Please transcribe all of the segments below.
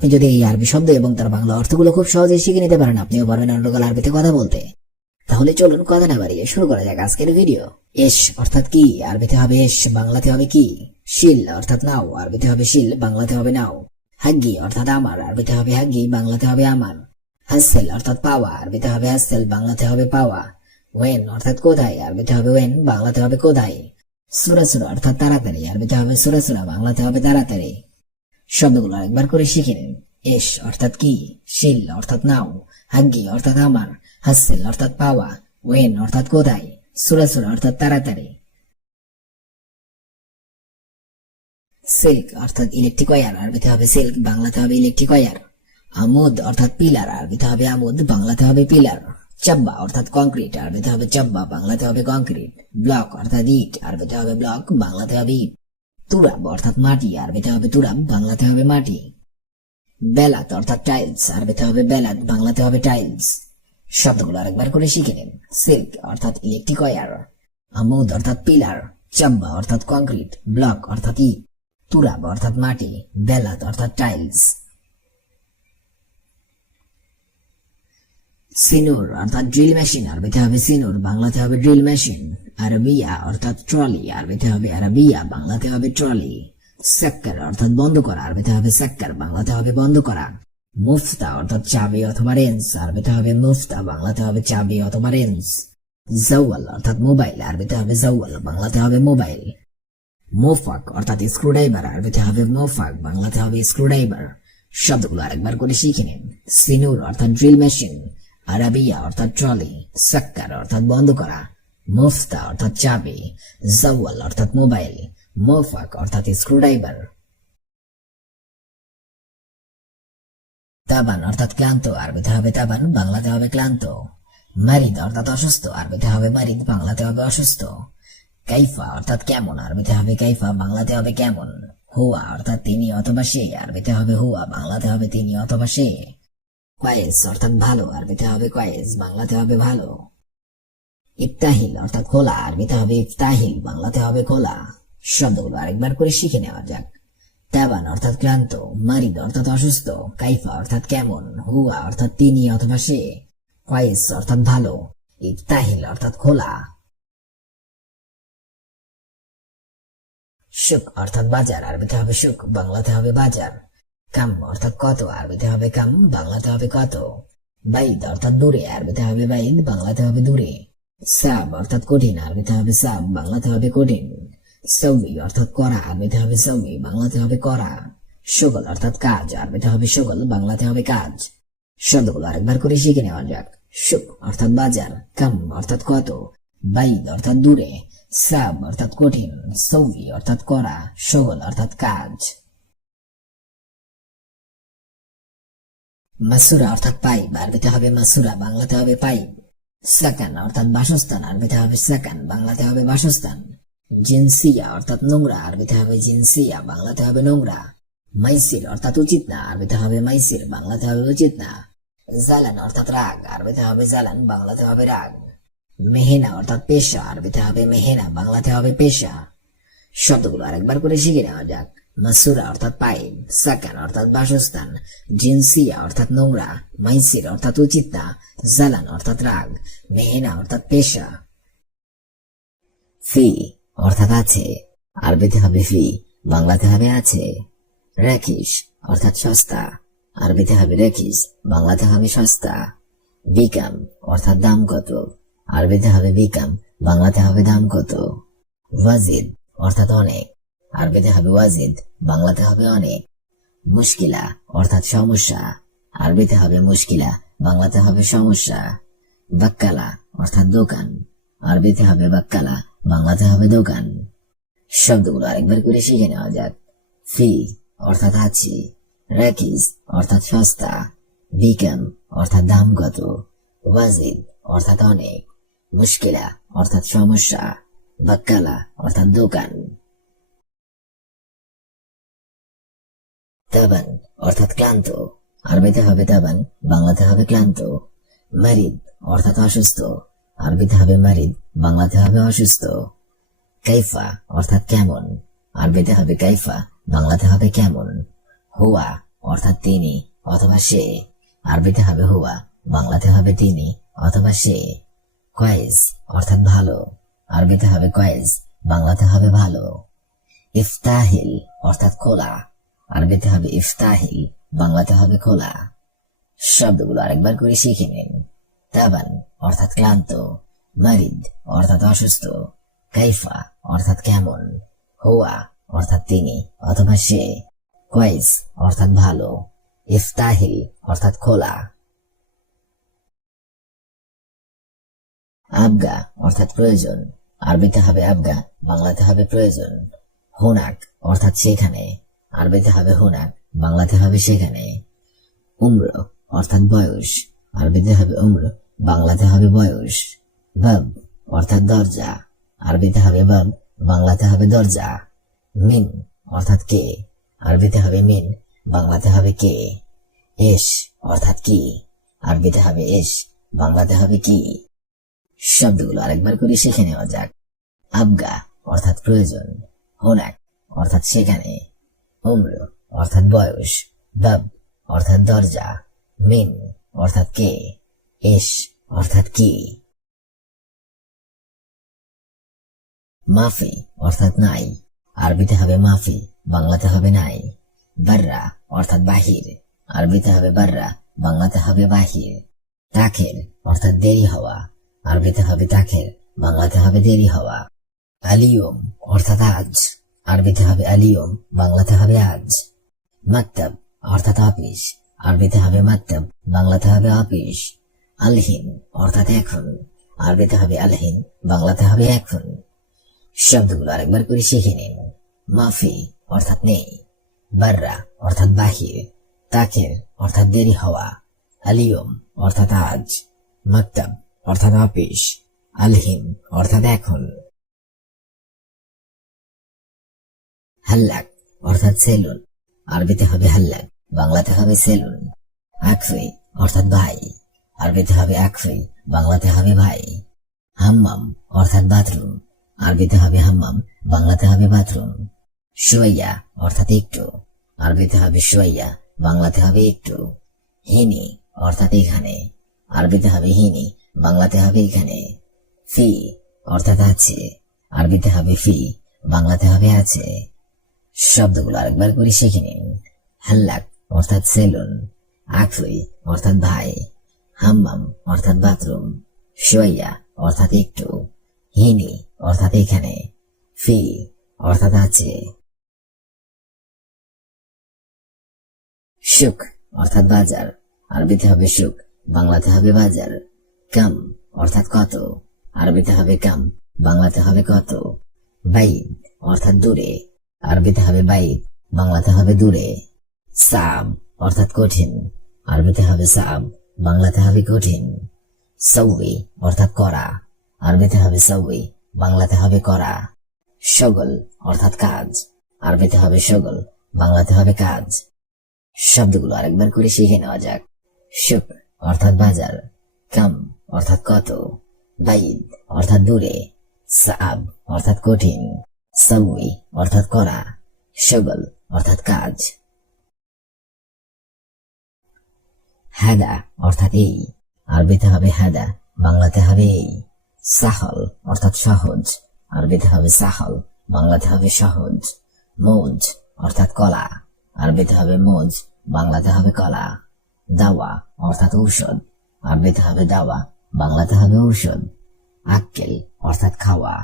আপনি যদি এই আরবি শব্দ এবং তার বাংলা অর্থগুলো খুব সহজেই শিখে নিতে পারেন, আপনিও পারবেন অন্যকাল আরবিতে কথা বলতে। তাহলে চলুন কথা না বাড়িয়ে শুরু করা যাক আজকের ভিডিও। এশ অর্থাৎ কি, আরবিতে হবে এশ, বাংলাতে হবে কি। শিল অর্থাৎ নাও, আরবিতে হবে শিল, বাংলাতে হবে নাও। হাগ্গি অর্থাৎ আমার, আরবিতে হবে হাগ্গি, বাংলাতে হবে আমার। হাসেল অর্থাৎ পাওয়া, আরবিতে হবে হাসেল, বাংলাতে হবে পাওয়া। ওয়েন অর্থাৎ কোথায়, আরবিতে হবে ওয়েন, বাংলাতে হবে কোথায়। সুরাসুরা অর্থাৎ তাড়াতাড়ি, আরবিতে হবে সুরাসুরা, বাংলাতে হবে তাড়াতাড়ি। শব্দগুলো একবার করে শিখে নিন। এশ অর্থাৎ কি, শিল অর্থাৎ নাও, হাগ্গি অর্থাৎ আমার, হাসেল অর্থাৎ পাওয়া, ওয়েন অর্থাৎ কোথায়, সুরাসুরা অর্থাৎ তাড়াতাড়ি। সিল্ক অর্থাৎ ইলেকট্রিক ওয়্যার, আরবিতে হবে সিল্ক, বাংলাতে হবে ইলেকট্রিক ওয়্যার। আমুদ অর্থাৎ পিলার, আরবিতে হবে আমুদ, বাংলাতে হবে পিলার। চাব্বা অর্থাৎ কংক্রিট, আরবিতে হবে চাব্বা, বাংলাতে হবে কংক্রিট। ব্লক অর্থাৎ ইট, আরবিতে হবে ব্লক, বাংলাতে হবে ইট। তুরাব অর্থাৎ মাটি, আরবিতে হবে তুরাব, বাংলাতে হবে মাটি। বেলাত অর্থাৎ টাইলস, আরবিতে হবে বেলাত, বাংলাতে হবে টাইলস। শব্দগুলো আরেকবার করে শিখে নিন। সিল্ক অর্থাৎ ইলেকট্রিক ওয়্যার, আমুদ অর্থাৎ পিলার, চাব্বা অর্থাৎ কংক্রিট, ব্লক অর্থাৎ ইট, তুরাব অর্থাৎ মাটি, বেলাত অর্থাৎ টাইলস। সিনুর অর্থাৎ ড্রিল মেশিন, আরবিতে হবে সিনুর, বাংলাতে হবে ড্রিল মেশিন। আরবিয়া অর্থাৎ ট্রলি, আরবিতে হবে আরবিয়া, বাংলাতে হবে ট্রলি। সাক্কার অর্থাৎ বন্ধ করা, আরবিতে হবে সাক্কার, বাংলাতে হবে বন্ধ করা। মুফতা অর্থাৎ চাবি অথবা রেঞ্জ, আরবিতে হবে মুফতা, বাংলাতে হবে চাবি অথবা রেঞ্জ। জাওয়াল অর্থাৎ মোবাইল, আরবিতে হবে জাওয়াল, বাংলাতে হবে মোবাইল। মোফাক অর্থাৎ স্ক্রুড্রাইভার, আরবিতে হবে মোফাক, বাংলাতে হবে স্ক্রুড্রাইভার। শব্দগুলো আরেকবার করে শিখে নিন। সিনুর অর্থাৎ ড্রিল মেশিন, আরাবিয়া অর্থাৎ ট্রলি, সাক্কার অর্থাৎ বন্ধ করা, মুফতা অর্থাৎ চাবি, জাওয়াল অর্থাৎ মোবাইল, মোফাক অর্থাৎ স্ক্রুড্রাইভার। তাবান অর্থাৎ ক্লান্ত, আরবিতে হবে তাবান, বাংলাতে হবে ক্লান্ত। মারিদ অর্থাৎ অসুস্থ, আরবিতে হবে মারিদ, বাংলাতে হবে অসুস্থ। কাইফা অর্থাৎ কেমন, আরবিতে হবে কাইফা, বাংলাতে হবে কেমন। হুয়া অর্থাৎ তিনি অথবা সে, আরবিতে হবে হুয়া, বাংলাতে হবে তিনি অথবা সে। কয়েস অর্থাৎ ভালো, আরবিতে হবে কয়েস, বাংলাতে হবে ভালো। ইফতাহিল অর্থাৎ খোলা, আরবিতে হবে ইফতাহিল, বাংলাতে হবে খোলা। শব্দগুলো আরেকবার করে শিখে নেওয়া যাক। তাবান অর্থাৎ ক্লান্ত, মারিদ অর্থাৎ অসুস্থ, কাইফা অর্থাৎ কেমন, হুয়া অর্থাৎ তিনি অথবা সে, কয়েস অর্থাৎ ভালো, ইফতাহিল অর্থাৎ খোলা। সুক অর্থাৎ বাজার, আরবিতে হবে সুক, বাংলাতে হবে বাজার। কাম অর্থাৎ কত, আরবিতে হবে কাম, বাংলাতে হবে কত। বাইদ অর্থাৎ দূরে, আরবিতে হবে বাইদ, বাংলাতে হবে দূরে। সাব অর্থাৎ কঠিন, আরবিতে হবে সাব, বাংলাতে হবে কঠিন। সৌই অর্থাৎ করা, আরবিতে হবে সৌই, বাংলাতে হবে করা। শগল অর্থাৎ কাজ, আরবিতে হবে শগল, বাংলাতে হবে কাজ। শব্দগুলো আরেকবার করে শিখে নেওয়া যাক। সুক অর্থাৎ বাজার, কাম অর্থাৎ কত, বাইদ অর্থাৎ দূরে, সাব অর্থাৎ কঠিন, সৌই অর্থাৎ করা, শগল অর্থাৎ কাজ। মাসুরা অর্থাৎ পাইপ, আরবিতে হবে মাসুরা, বাংলাতে হবে পাইপ। সাকান অর্থাৎ বাসস্থান, আরবিতে হবে সাকান, বাংলাতে হবে বাসস্থান। জিনসিয়া অর্থাৎ নোংরা, আরবিতে হবে জিনসিয়া, বাংলাতে হবে নোংরা। মাইসির অর্থাৎ উচিত না, আরবিতে হবে মাইসির, বাংলাতে হবে উচিত না। জালান অর্থাৎ রাগ, আরবিতে হবে জালান, বাংলাতে হবে রাগ। মেহেনা অর্থাৎ পেশা, আরবিতে হবে মেহেনা, বাংলাতে হবে পেশা। শব্দগুলো আরেকবার করে শিখে নেওয়া যাক। মাসুরা অর্থাৎ পাইপ, সাকান অর্থাৎ বাসস্থান, জিনসিয়া অর্থাৎ নোংরা, মাইসির অর্থাৎ উচিত না, জালান অর্থাৎ রাগ, মেহেনা অর্থাৎ পেশা। ফি অর্থাৎ আছে, আরবিতে হবে ফি, বাংলাতে হবে আছে। রেখিস অর্থাৎ সস্তা, আরবিতে হবে রেখিস, বাংলাতে হবে সস্তা। বিকাম অর্থাৎ দাম কত, আরবিতে হবে বিকাম, বাংলাতে হবে দাম কত। ওয়াজিদ অর্থাৎ অনেক, আরবিতে হবে ওয়াজিদ, বাংলাতে হবে অনেক। মুশকিলা অর্থাৎ সমস্যা, আরবিতে হবে মুশকিলা, বাংলাতে হবে সমস্যা। বাক্কালা অর্থাৎ দোকান, আরবিতে হবে বাক্কালা, বাংলাতে হবে দোকান। শব্দগুলো আরেকবার করে শিখে নেওয়া যাক। ফি অর্থাৎ আছি, রেকিস অর্থাৎ সস্তা, বিকাম অর্থাৎ দাম কত, ওয়াজিদ অর্থাৎ অনেক, মুশকিলা অর্থাৎ সমস্যা, বাক্কালা অর্থাৎ দোকান। তাবান অর্থাৎ ক্লান্ত, আরবিতে হবে তাবান, বাংলাতে হবে ক্লান্ত। মারিদ অর্থাৎ অসুস্থ, আরবিতে হবে মারিদ, বাংলাতে হবে অসুস্থ। কাইফা অর্থাৎ কেমন, আরবিতে হবে কাইফা, বাংলাতে হবে কেমন। হুয়া অর্থাৎ তিনি অথবা সে, আরবিতে হবে হুয়া, বাংলাতে হবে তিনি অথবা সে। কয়েস অর্থাৎ ভালো, আরবিতে হবে কয়েস, বাংলাতে হবে ভালো। ইফতাহিল অর্থাৎ খোলা, আরবিতে হবে ইফতাহিল, বাংলাতে হবে খোলা। শব্দগুলো আরেকবার করে শিখে নিন। তাবান অর্থাৎ ক্লান্ত, মারিদ অর্থাৎ অসুস্থ, কাইফা অর্থাৎ কেমন, হুয়া অর্থাৎ তিনি অথবা সে, কয়েস অর্থাৎ ভালো, ইফতাহিল অর্থাৎ খোলা। আবগা অর্থাৎ প্রয়োজন, আরবিতে হবে আবগা, বাংলাতে হবে প্রয়োজন। হুনাক অর্থাৎ সেখানে, আরবিতে হবে হুনাক, বাংলাতে হবে সেখানে। উম্র অর্থাৎ বয়স, আরবিতে হবে উম্র, বাংলাতে হবে বয়স। বাব অর্থাৎ দরজা, আরবিতে হবে বাব, বাংলাতে হবে দরজা। মিন অর্থাৎ কে, আরবিতে হবে মিন, বাংলাতে হবে কে। এস অর্থাৎ কি, আরবিতে হবে এস, বাংলাতে হবে কি। শব্দগুলো আরেকবার করে শিখে নেওয়া যাক। আবগা অর্থাৎ প্রয়োজন, হুনাক অর্থাৎ সেখানে, উম্র অর্থাৎ বয়স, বাব অর্থাৎ দরজা, মিন অর্থাৎ কে, এস অর্থাৎ কি। মাফি অর্থাৎ নাই, আরবিতে হবে মাফি, বাংলাতে হবে নাই। বাররা অর্থাৎ বাহির, আরবিতে হবে বাররা, বাংলাতে হবে বাহির। তাখের অর্থাৎ দেরি হওয়া, আরবিতে হবে তাখের, বাংলাতে হবে দেরি হওয়া। আলিয়ম অর্থাৎ আজ, আরবিতে হবে আলিয়ম, বাংলাতে হবে আজ। মাকতাব অর্থাৎ অফিস, আরবিতে হবে মাকতাব, বাংলাতে হবে অফিস। আলহিন অর্থাৎ এখন, আরবিতে হবে আলহিন, বাংলাতে হবে এখন। শব্দগুলো আরেকবার করে শিখে নিন। মাফি অর্থাৎ নেই, বাররা অর্থাৎ বাহির, তাকের অর্থাৎ দেরি হওয়া, আলিয়ম অর্থাৎ আজ, মাকতাব অর্থাৎ অফিস, আলহিন অর্থাৎ এখন। হাল্লাক অর্থাৎ সেলুন, আরবিতে হবে হাল্লাক, বাংলাতে হবে সেলুন। আখফি অর্থাৎ ভাই, আরবিতে হবে আখফি, বাংলাতে হবে ভাই। হাম্মাম অর্থাৎ বাথরুম, আরবিতে হবে হাম্মাম, বাংলাতে হবে বাথরুম। শুয়াইয়া অর্থাৎ একটু, আরবিতে হবে শুয়াইয়া, বাংলাতে হবে একটু। হিনি অর্থাৎ এখানে, আরবিতে হবে হিনি, বাংলাতে হবে এখানে। ফি অর্থাৎ আছে, আরবিতে হবে ফি, বাংলাতে হবে আছে। শব্দগুলো আরেকবার করে শিখে নিন। হাল্লাক অর্থাৎ সেলুন, আখফি অর্থাৎ ভাই, হাম্মাম অর্থাৎ বাথরুম, শুয়াইয়া অর্থাৎ একটু, হিনি অর্থাৎ এখানে, ফি অর্থাৎ আছে। সুক অর্থাৎ বাজার, আরবিতে হবে সুক, বাংলাতে হবে বাজার। কাম অর্থাৎ কত, আরবিতে হবে কাম, বাংলাতে হবে কত। বাইদ অর্থাৎ দূরে, আরবিতে হবে বাইদ, বাংলাতে হবে দূরে। সাব অর্থাৎ কঠিন, আরবিতে হবে সাব, বাংলাতে হবে কঠিন। সৌই অর্থাৎ করা, আরবিতে হবে সৌই, বাংলাতে হবে করা। শগল অর্থাৎ কাজ, আরবিতে হবে শগল, বাংলাতে হবে কাজ। শব্দগুলো আরেকবার করে শিখে নেওয়া যাক। সুক অর্থাৎ বাজার, কাম অর্থাৎ কত, বাইদ অর্থাৎ দূরে, সাব অর্থাৎ কঠিন, সৌই অর্থাৎ করা, শগল অর্থাৎ কাজ। হাদা অর্থাৎ এই, আরবিতে হবে হাদা, বাংলাতে হবে এই। সাহল অর্থাৎ সহজ, আরবিতে হবে সাহল, বাংলাতে হবে সহজ। মৌজ অর্থাৎ কলা, আরবিতে হবে মৌজ, বাংলাতে হবে কলা। দাওয়া অর্থাৎ ঔষধ, আরবিতে হবে দাওয়া, বাংলাতে হবে ঔষধ। আক্কেল অর্থাৎ খাওয়া,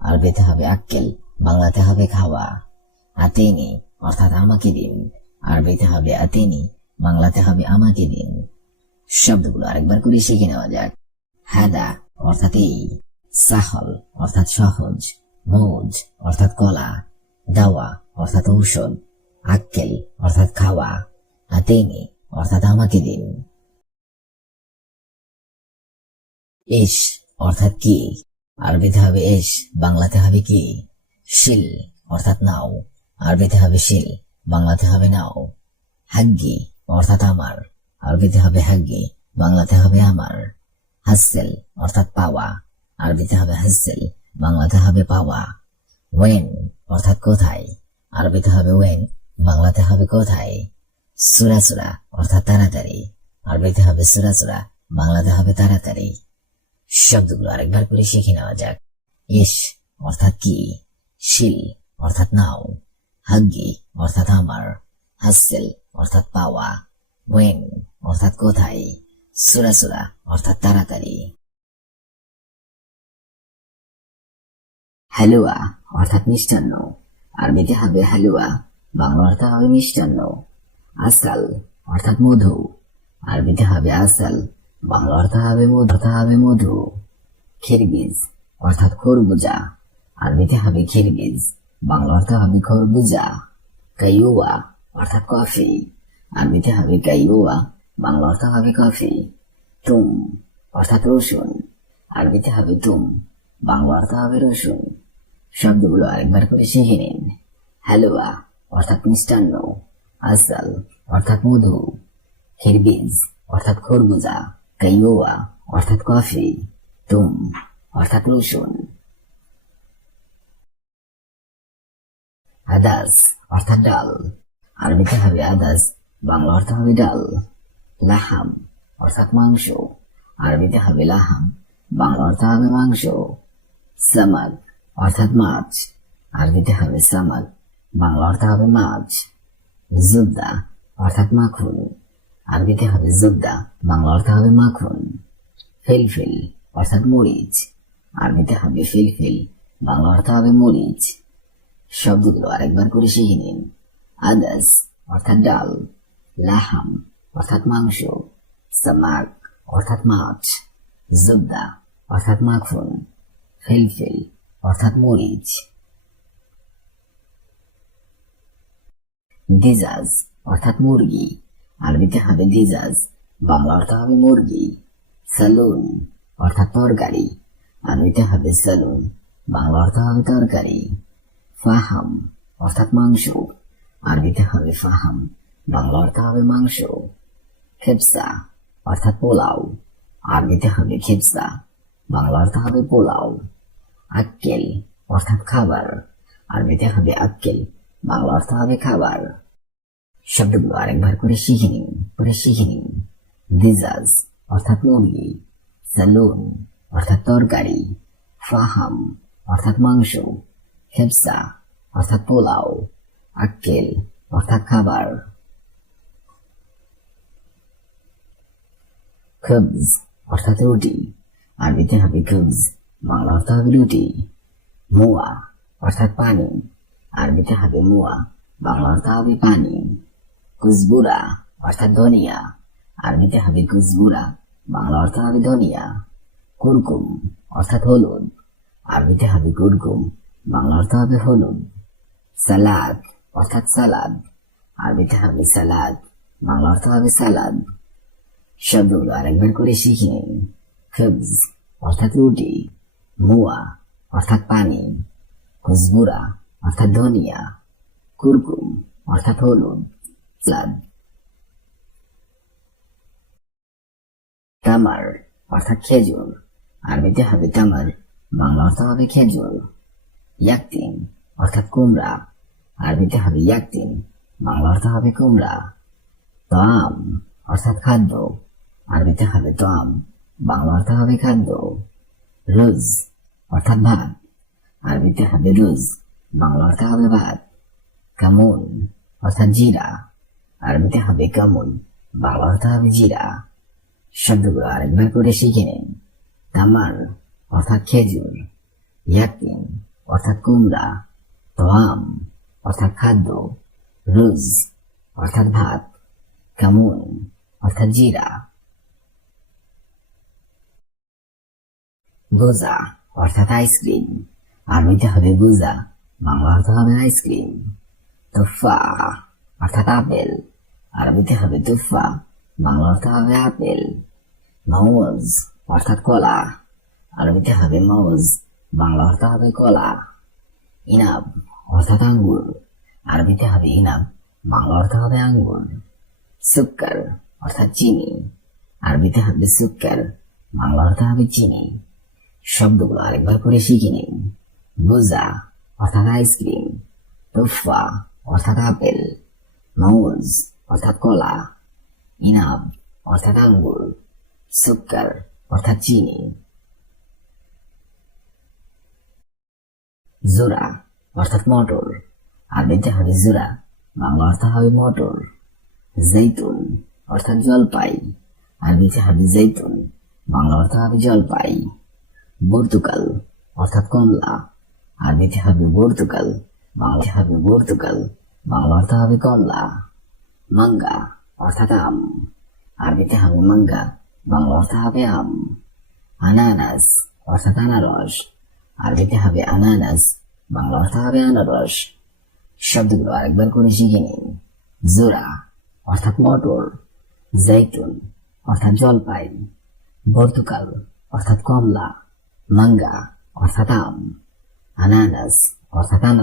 আরবিতে হবে আক্কেল, বাংলাতে হবে খাওয়া। আতিনি অর্থাৎ আমাকে দিন, আরবিতে হবে আতিনি, বাংলাতে হবে আমাকে দিন। শব্দগুলো আরেকবার করে শিখে নেওয়া যাক। হাদা অর্থাৎ এই, সাহল অর্থাৎ সহজ, মৌজ অর্থাৎ কলা, দাওয়া অর্থাৎ ঔষধ, আক্কেল অর্থাৎ খাওয়া, আতিনি অর্থাৎ আমাকে দিন। ইস অর্থাৎ কি, আরবিতে হবে এস, বাংলাতে হবে কি। শিল অর্থাৎ নাও, আরবিতে হবে শিল, বাংলাতে হবে নাও। হাগ্গি অর্থাৎ আমার, আরবিতে হবে হাগ্গি, বাংলাতে হবে আমার। হাসেল অর্থাৎ পাওয়া, আরবিতে হবে হাসেল, বাংলাতে হবে পাওয়া। ওয়েন অর্থাৎ কোথায়, আরবিতে হবে ওয়েন, বাংলাতে হবে কোথায়। সুরাসুরা অর্থাৎ তাড়াতাড়ি, আরবিতে হবে সুরাসুরা, বাংলাতে হবে তাড়াতাড়ি। শব্দগুলো আরেকবার করে শিখে নেওয়া যাক। ইস অর্থাৎ কি, শিল অর্থাৎ নাও, হাগ্গি অর্থাৎ আমার, হাসিল অর্থাৎ পাওয়া, ওয়েং অর্থাৎ কোথায়, সুরাসুরা অর্থাৎ তাড়াতাড়ি। হালুয়া অর্থাৎ মিষ্টান্ন, আরবিতে হবে হালুয়া, বাংলা অর্থ হবে মিষ্টান্ন। আসাল অর্থাৎ মধু, আরবিতে হবে আসাল, বাংলা অর্থ হবে মধু। খিরগিজ অর্থাৎ খরবুজা, আরবিতে হবে খিরগিজ, বাংলা অর্থ হবে খরবুজা। কাইয়ুয়া অর্থাৎ কফি, আরবিতে হবে কাইয়ুয়া, বাংলা অর্থ হবে কফি। তুম অর্থাৎ রসুন, আরবিতে হবে তুম, বাংলা অর্থ হবে রসুন। শব্দগুলো আরেকবার করে শিখে নিন। হালুয়া অর্থাৎ মিষ্টান্ন, আসাল অর্থাৎ মধু, খিরগিজ অর্থাৎ খরবুজা, কাইয়ুয়া অর্থাৎ কফি, তুম অর্থাৎ রসুন। আদাস অর্থাৎ ডাল, আরবিতে হবে আদাস, বাংলা অর্থ হবে ডাল। লাহাম অর্থাৎ মাংস, আরবিতে হবে লাহাম, বাংলা অর্থ হবে মাংস। সামাক অর্থাৎ মাছ, আরবিতে হবে সামাক, বাংলা অর্থ হবে মাছ। জুবদা অর্থাৎ মাখন, আরবিতে হবে জুবদা, বাংলা অর্থ হবে মাখন। ফিলফিল অর্থাৎ মরিচ, আরবিতে হবে ফিলফিল, বাংলা অর্থ হবে মরিচ। শব্দগুলো আরেকবার করে শিখে নিন। আদাস অর্থাৎ ডাল, লাহাম অর্থাৎ মাংস, সামাক অর্থাৎ মাছ, জুবদা অর্থাৎ মাখন, ফিলফিল অর্থাৎ মরিচ। দিজাজ অর্থাৎ মুরগি, আরবিতে হবে দিজাজ, বাংলা অর্থ হবে মুরগি। সালুন অর্থাৎ তরকারি, আরবিতে হবে সালুন, বাংলা অর্থ হবে তরকারি। ফাহাম অর্থাৎ মাংস, আরবিতে হবে ফাহাম, বাংলা অর্থ হবে মাংস। খেপসা অর্থাৎ পোলাও, আরবিতে হবে খেপসা, বাংলা অর্থ হবে পোলাও। আক্কেল অর্থাৎ খাবার, আরবিতে হবে আক্কেল, বাংলা অর্থ হবে খাবার। শব্দগুলো আরেকবার করে শিখে নিন। দিজাজ অর্থাৎ মুরগি, সালুন অর্থাৎ তরকারি, ফাহাম অর্থাৎ মাংস, খেপসা অর্থাৎ পোলাও, আক্কেল অর্থাৎ খাবার। খুবজ অর্থাৎ রুটি, আরবিতে হবে খুবজ, বাংলা অর্থ হবে রুটি। মুয়া অর্থাৎ পানি, আরবিতে হবে মুয়া, বাংলা অর্থ হবে পানি। কুজবুরা অর্থাৎ ধনিয়া, আরবিতে হবে কুজবুরা, বাংলা অর্থ হবে ধনিয়া। কুরকুম অর্থাৎ হলুদ, আরবিতে হবে কুরকুম, বাংলা অর্থ হবে হলুদ। সালাদ অর্থাৎ সালাদ, আরবিতে হবে সালাদ, বাংলা অর্থ হবে সালাদ। শব্দগুলো আরেকবার করে শিখে নিন। খুবজ অর্থাৎ রুটি, মুয়া অর্থাৎ পানি, কুজবুরা অর্থাৎ ধনিয়া, কুরকুম অর্থাৎ হলুদ, সালাদ। তামার অর্থাৎ খেজুর, আরবিতে হবে তামার, বাংলা অর্থ হবে খেজুর। ইয়াকতিন অর্থাৎ কুমড়া, আরবিতে হবে ইয়াকতিন, বাংলা অর্থ হবে কুমড়া। তাম অর্থাৎ খাদ্য, আরবিতে হবে তাম, বাংলা অর্থ হবে খাদ্য। রুজ অর্থাৎ ভাত, আরবিতে হবে রুজ, বাংলা অর্থ হবে ভাত। কামুন অর্থাৎ জিরা, আরবিতে হবে কামুন, বাংলা অর্থ হবে জিরা। শব্দগুলো আরেকবার করে শিখে নিন। তামার অর্থাৎ খেজুর, ইয়াকিন অর্থাৎ কুমড়া, তোয়াম অর্থাৎ খাদ্য, রুজ অর্থাৎ ভাত, কামুন অর্থাৎ জিরা। বুজা অর্থাৎ আইসক্রিম, আরবিতে হবে বুজা, বাংলা অর্থ হবে আইসক্রিম। তুফা অর্থাৎ আপেল, আরবিতে হবে তুফা, বাংলা অর্থ হবে আপেল। মৌজ অর্থাৎ কলা, আরবিতে হবে মৌজ, বাংলা অর্থ হবে কলা। ইনাব অর্থাৎ আঙ্গুর, আরবিতে হবে ইনাব, বাংলা অর্থ হবে আঙ্গুর। সুক্কার অর্থাৎ চিনি, আরবিতে হবে সুক্কার, বাংলা অর্থ হবে চিনি। শব্দগুলো আরেকবার করে শিখে নিন। বুজা অর্থাৎ আইসক্রিম, তুফা অর্থাৎ আপেল, মৌজ অর্থাৎ কলা, ইনাব অর্থাৎ আঙ্গুর, সুক্কার অর্থাৎ চিনি। জুরা অর্থাৎ মটর, আরবিতে হবে জুরা, বাংলা অর্থ হবে মটর। জৈতুন অর্থাৎ জলপাই, আরবিতে হবে জৈতুন, বাংলা অর্থ হবে জলপাই। পর্তুগাল অর্থাৎ কমলা, আরবিতে হবে পর্তুগাল, বাংলা হবে পর্তুগাল, বাংলা অর্থ হবে কমলা। মাঙ্গা অর্থাৎ আম, আরবিতে হবে মাঙ্গা, বাংলা অর্থ হবে আম। আনানাস অর্থাৎ আনারস, আরবিতে হবে আনানাস, বাংলা অর্থ হবে আনারস। শব্দগুলো আরেকবার করে শিখে নিন। জোড়া অর্থাৎ মটর, জৈতুন অর্থাৎ জলপাই, পর্তুগাল অর্থাৎ কমলা, মাঙ্গা অর্থাৎ আম, আনানাস অর্থাৎ আনারস।